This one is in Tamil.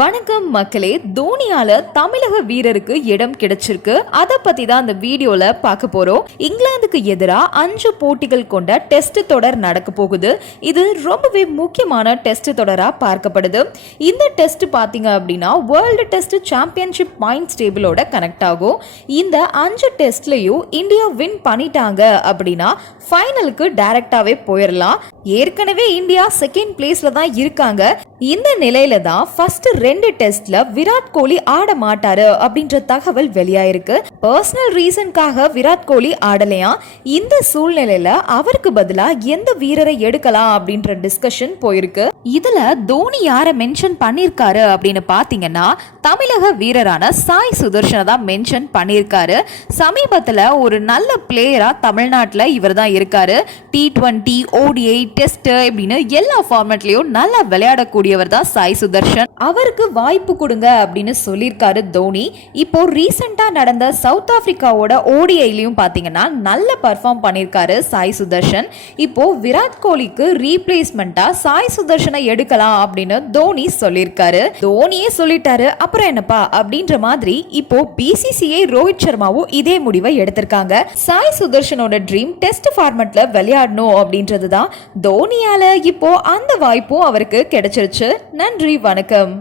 வணக்கம் மக்களே தோனியால தமிழக வீரருக்கு இடம் கிடைச்சிருக்கு. அதை பத்தி தான் அந்த வீடியோல பார்க்க போறோம். இங்கிலாந்துக்கு எதிராக அஞ்சு போட்டிகள் கொண்ட டெஸ்ட் தொடர் நடக்க போகுது. இது ரொம்பவே முக்கியமான டெஸ்ட் தொடரா பார்க்கப்படுது. இந்த டெஸ்ட் பாத்தீங்க அப்படின்னா வேர்ல்டு டெஸ்ட் சாம்பியன்ஷிப் பாயிண்ட்ஸ் டேபிளோட கனெக்ட் ஆகும். இந்த அஞ்சு டெஸ்ட்லயும் இந்தியா வின் பண்ணிட்டாங்க அப்படின்னா ஃபைனலுக்கு டைரக்டாவே போயிடலாம் ஏற்கனவே இந்தியா செகண்ட் பிளேஸ்ல தான் இருக்காங்க. இந்த நிலையில தான் ஃபர்ஸ்ட் ரெண்டு டெஸ்ட்ல விராட் கோலி ஆட மாட்டாரு அப்படின்ற தகவல் வெளியாயிருக்கு. பர்சனல் ரீசன்காக விராட் கோலி ஆடலையா? இந்த சூழ்நிலையில அவருக்கு பதிலா எந்த வீரரை எடுக்கலாம் அப்படின்ற டிஸ்கஷன் போயிருக்கு. இதுல தோனி யார மென்ஷன் பண்ணிருக்காரு அப்படின்னு பாத்தீங்கன்னா தமிழக வீரரான சாய் சுதர்ஷனை தான் மென்ஷன் பண்ணியிருக்காரு சமீபத்துல ஒரு நல்ல பிளேயரா தமிழ்நாட்டில் இவர் தான் இருக்காரு. டி டுவெண்ட்டி ஓடிஐ டெஸ்ட் இப்படின்னு எல்லா ஃபார்மேட்லயும் நல்லா விளையாடக்கூடியவர் தான் சாய் சுதர்ஷன். அவர் அவருக்கு வாய்ப்பு கொடுங்க அப்படின்னு சொல்லியிருக்காரு தோனி. இப்போ ரீசெண்டாக நடந்த சவுத் ஆப்பிரிக்காவோட ஓடிஐலையும் பார்த்தீங்கன்னா நல்ல பர்ஃபார்ம் பண்ணியிருக்காரு சாய் சுதர்ஷன். இப்போ விராட் கோலிக்கு ரீப்ளேஸ்மெண்ட்டாக சாய் சுதர்ஷனை எடுக்கலாம் அப்படின்னு தோனி சொல்லியிருக்காரு. தோனியே சொல்லிட்டாரு அப்புறம் என்னப்பா? அப்படின்ற மாதிரி இப்போ பிசிசிஐ ரோஹித் சர்மாவும் இதே முடிவை எடுத்திருக்காங்க. சாய் சுதர்ஷனோட ட்ரீம் டெஸ்ட் ஃபார்மெட்டில் விளையாடணும் அப்படின்றது தான் தோனியால இப்போ அந்த வாய்ப்பும் அவருக்கு கிடைச்சிருச்சு. நன்றி வணக்கம்.